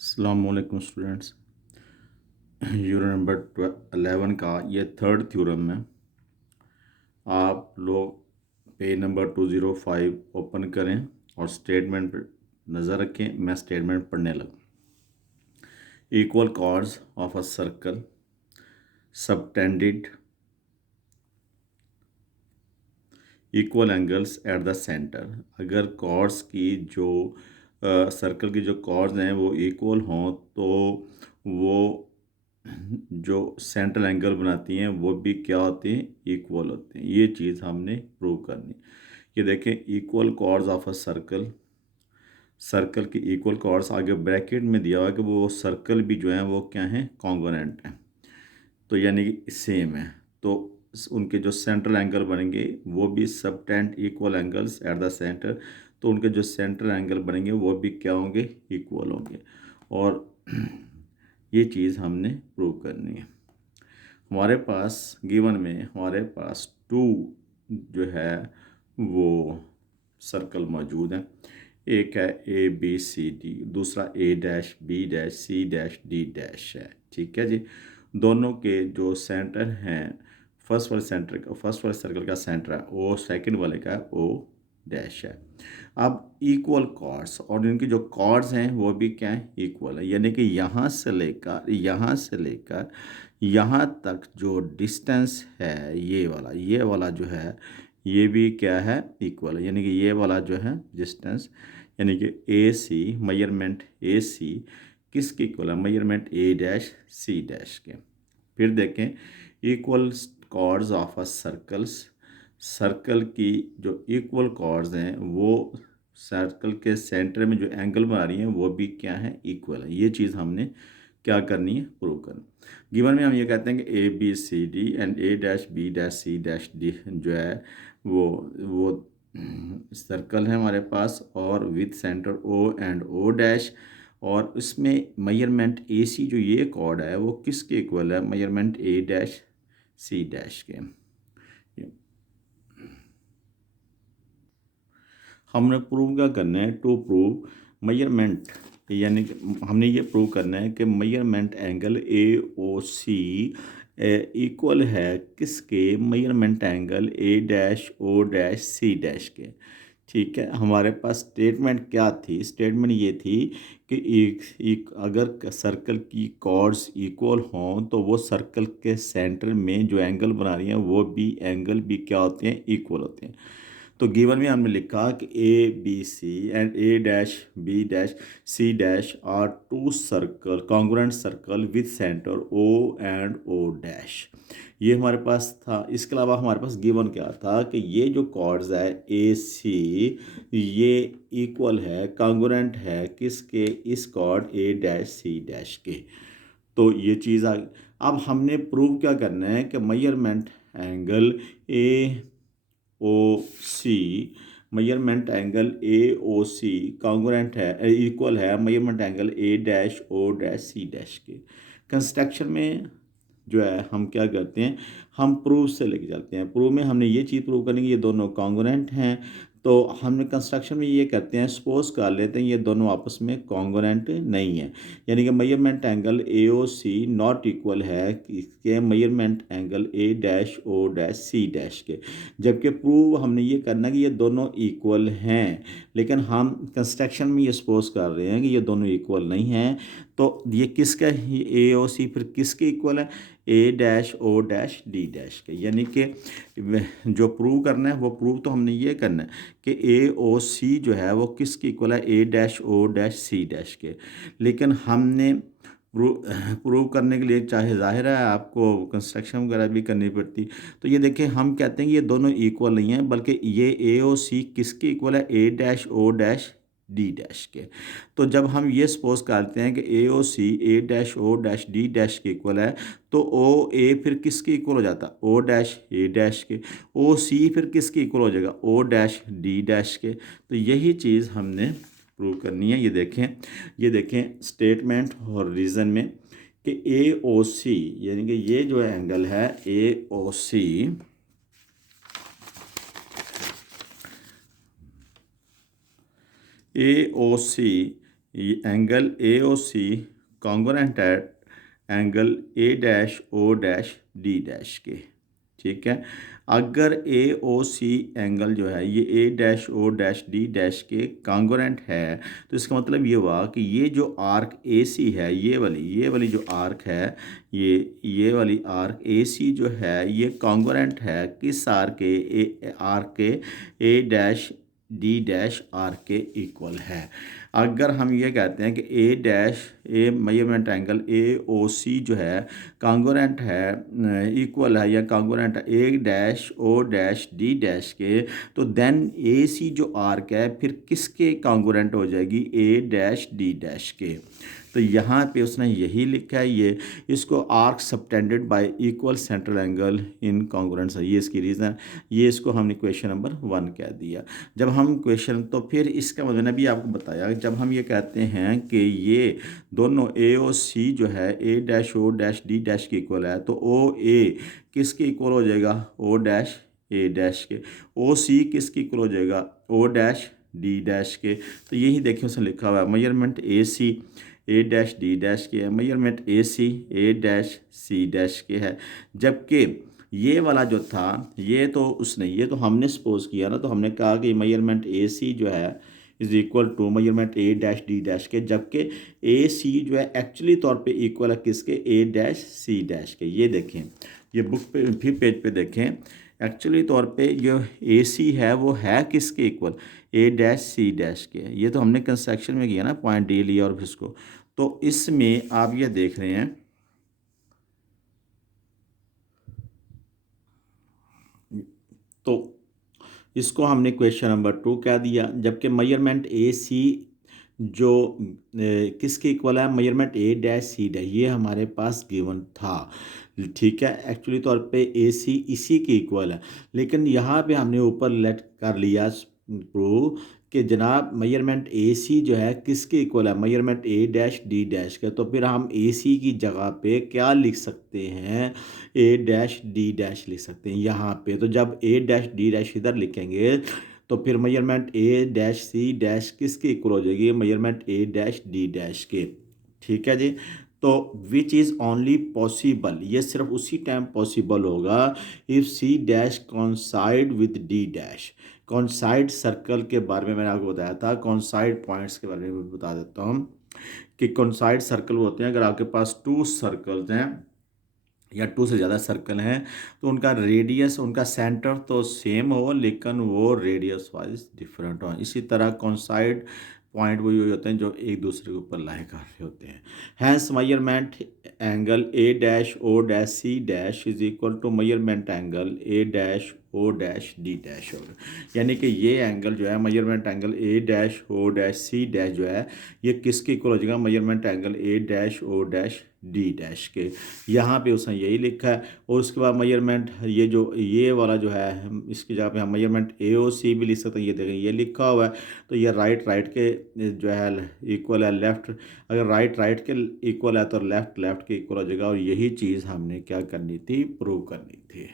अस्सलामुअलैकुम students. Euro number 11 का ये थर्ड थ्योरम है। आप लोग पेज नंबर 205 ओपन करें और स्टेटमेंट पर नज़र रखें। मैं स्टेटमेंट पढ़ने लगा। Equal chords of a circle subtended equal angles at the centre. अगर कॉर्ड्स की जो सर्कल की जो कॉर्ड्स हैं वो इक्वल हों तो वो जो सेंट्रल एंगल बनाती हैं वो भी क्या होते हैं, इक्वल होते हैं। ये चीज़ हमने प्रूव करनी। ये देखें, equal chords of a circle, circle की इक्वल कॉर्ड्स आगे ब्रैकेट में दिया हुआ है कि वो सर्कल भी जो है वो क्या है, कॉन्ग्रुएंट है, तो यानी कि सेम है। तो उनके जो सेंट्रल एंगल बनेंगे वो भी subtend equal angles at the centre, तो उनके जो सेंट्रल एंगल बनेंगे वो भी क्या होंगे, इक्वल होंगे। और ये चीज़ हमने प्रूव करनी है। हमारे पास गिवन में हमारे पास टू जो है वो सर्कल मौजूद हैं। एक है ए बी सी डी, दूसरा A dash B dash C dash D dash है। ठीक है जी। दोनों के जो सेंटर हैं, फर्स्ट वाले सर्कल का सेंटर है ओ, सेकंड वाले का ओ डैश है। अब इक्वल कॉर्ड्स और इनकी जो कॉर्ड्स हैं वो भी क्या है, इक्वल है। यानी कि यहाँ से लेकर यहाँ तक जो डिस्टेंस है, ये वाला जो है ये भी क्या है, इक्वल है। यानी कि ये वाला जो है डिस्टेंस, यानी कि ए सी मेजरमेंट ए सी किसके इक्वल है, measurement A dash C dash के। फिर देखें, equal chords of a circles, circle की जो इक्वल कॉर्ड्स हैं वो सर्कल के सेंटर में जो एंगल बना रही हैं वो भी क्या है, इक्वल है। ये चीज़ हमने क्या करनी है, प्रूव करनी। गिवन में हम ये कहते हैं कि A B C D and A dash B dash C dash D जो है वो सर्कल है हमारे पास, और with centre O and O dash. और इसमें मेजरमेंट ए सी जो ये कॉर्ड है वो किसके इक्वल है, measurement A dash C dash के। हमने प्रूव क्या करना है, टू प्रूव मेजरमेंट, यानी कि हमने ये प्रूव करना है कि measurement angle A O C equal है किसके, measurement angle A dash O dash C dash के। ठीक है, हमारे पास स्टेटमेंट क्या थी, स्टेटमेंट ये थी कि एक अगर सर्कल की कॉर्ड्स इक्वल हों तो वो सर्कल के सेंटर में जो एंगल बना रही हैं वो भी एंगल भी क्या होते हैं, इक्वल होते हैं। तो गिवन में हमने लिखा कि A B C and A dash B dash C dash are two circle congruent circle with centre O and O dash. ये हमारे पास था। इसके अलावा हमारे पास गिवन क्या था कि ये जो कॉर्ड्स है ए सी ये इक्वल है, कॉन्ग्रुएंट है किसके, इस chord A dash C dash के। तो ये चीज़ आ। अब हमने प्रूव क्या करना है कि measurement angle A O C, measurement angle A O C congruent है, इक्वल है measurement angle A dash O dash C dash के। कंस्ट्रक्शन में जो है हम क्या करते हैं, हम प्रूव से लेके चलते हैं। प्रूव में हमने ये चीज़ प्रूव करनी कि ये दोनों कॉन्ग्रुएंट हैं। तो हमने कंस्ट्रक्शन में ये करते हैं, सपोज कर लेते हैं ये दोनों आपस में कॉन्ग्रुएंट नहीं है, यानी कि measurement angle A O C not equal है इसके measurement angle A dash O dash C dash के। जबकि प्रूव हमने ये करना कि ये दोनों इक्वल हैं, लेकिन हम कंस्ट्रक्शन में ये सपोज कर रहे हैं कि ये दोनों इक्वल नहीं हैं। तो ये किसका, ए ओ सी फिर किसके इक्वल है, A dash O dash D dash K. यानी कि जो प्रूव करना है वो प्रूव तो हमने ये करना है कि ए ओ सी जो है वो किसके इक्वल है, A dash O dash C dash K. लेकिन हमने प्रूव करने के लिए चाहे जाहिर है आपको कंस्ट्रक्शन वगैरह भी करनी पड़ती। तो ये देखें, हम कहते हैं कि ये दोनों इक्वल नहीं हैं, बल्कि ये ए ओ सी किसके इक्वल है, A dash O dash D dash के। तो जब हम ये सपोज करते हैं कि A O C A dash O dash D dash K equal है, तो ओ ए फिर किसके इक्वल हो जाता, ओ डैश ए डैश के। ओ सी फिर किसके इक्वल हो जाएगा, ओ डैश डी डैश के। तो यही चीज़ हमने प्रूव करनी है। ये देखें स्टेटमेंट और रीज़न में कि ए ओ सी, यानी कि ये जो एंगल है ए ओ सी, ए ओ सी ये angle A O C congruent at angle A dash O dash D dash के। ठीक है, अगर ए ओ सी एंगल जो है ये A dash O dash D dash K congruent है तो इसका मतलब ये हुआ कि ये जो आर्क ए सी है, ये वाली जो आर्क है, ये वाली आर्क ए सी जो है ये कॉन्ग्रुएंट है किस arc K, arc K A dash D dash R K equal है। अगर हम ये कहते हैं कि A dash A measurement angle A O C जो है कॉन्ग्रुएंट है, इक्वल है या कॉन्ग्रुएंट है A dash O dash D dash के, तो देन ए सी जो आर्क है फिर किसके कॉन्ग्रुएंट हो जाएगी, ए डैश डी डैश के। तो यहाँ पे उसने यही लिखा है, ये इसको arc subtended y equal central angle in congruence है, ये इसकी रीज़न, ये इसको हमने क्वेश्चन नंबर 1 कह दिया। जब हम क्वेश्चन, तो फिर इसका मतलब मैंने भी आपको बताया, जब हम ये कहते हैं कि ये दोनों ए ओ सी जो है A dash O dash D dash K equal है, तो ओ ए किसके इक्वल हो जाएगा, ओ डैश ए डैश के, ओ सी किसके इक्वल हो जाएगा, ओ डैश डी डैश के। तो यही देखिए उसने लिखा हुआ है measurement A C A dash D dash के है, measurement A C A dash C dash के है। जबकि ये वाला जो था ये तो उसने, ये तो हमने सपोज किया ना, तो हमने कहा कि मेजरमेंट ए सी जो है is equal to measurement A dash D dash के, जबकि ए सी जो है एक्चुअली तौर पे इक्वल है किसके, ए डैश सी डैश के। ये देखें, ये बुक पे फिर पेज पे देखें, एक्चुअली तौर पे जो ए सी है वो है किसके इक्वल, ए डैश सी डैश के। ये तो हमने कंस्ट्रक्शन में किया ना, पॉइंट डी लिया और फिर इसको, तो इसमें आप ये देख रहे हैं, तो इसको हमने क्वेश्चन नंबर 2 कह दिया। जबकि मेजरमेंट ए सी जो किसके इक्वल है, measurement A dash C dash, ये हमारे पास गिवन था। ठीक है, एक्चुअली तौर पे ए सी इसी के इक्वल है, लेकिन यहाँ पे हमने ऊपर लेट कर लिया प्रूव कि जनाब मेजरमेंट ए सी जो है किसके इक्वल है, measurement A dash D dash का। तो फिर हम ए सी की जगह पे क्या लिख सकते हैं, ए डैश डी डैश लिख सकते हैं यहाँ पे। तो जब ए डैश डी डैश इधर लिखेंगे तो फिर measurement A dash C dash किसके इक्वल हो जाएगी, measurement A dash D dash के। ठीक है जी, तो विच इज़ ओनली पॉसिबल, ये सिर्फ उसी टाइम पॉसिबल होगा if C dash coincide with D dash. Coincide circle के बारे में मैंने आपको बताया था, कॉन्साइड पॉइंट्स के बारे में भी बता देता हूँ कि कॉन्साइड सर्कल होते हैं अगर आपके पास 2 सर्कल्स हैं या 2 से ज़्यादा सर्कल हैं, तो उनका रेडियस, उनका सेंटर तो सेम हो लेकिन वो रेडियस वाइज डिफरेंट हो। इसी तरह कॉन्साइड पॉइंट वही होते हैं जो एक दूसरे के ऊपर लाई कर रहे होते हैं। Hence measurement angle A dash O dash C dash is equal to measurement angle A dash O dash D dash होगा। यानी कि ये एंगल जो है measurement angle A dash O dash C dash जो है ये किसके इक्वल हो जाएगा, measurement angle A dash O dash D dash के। यहाँ पे उसने यही लिखा है। और उसके बाद मेजरमेंट ये जो ये वाला जो है इसकी जगह पे हम मेजरमेंट ए ओ सी भी लिख सकते हैं। ये देखें ये लिखा हुआ है, तो ये राइट के जो है इक्वल है लेफ़्ट, अगर राइट के इक्वल है तो लेफ़्ट के इक्वल हो जाएगा। और यही चीज़ हमने क्या करनी थी, प्रूव करनी थी।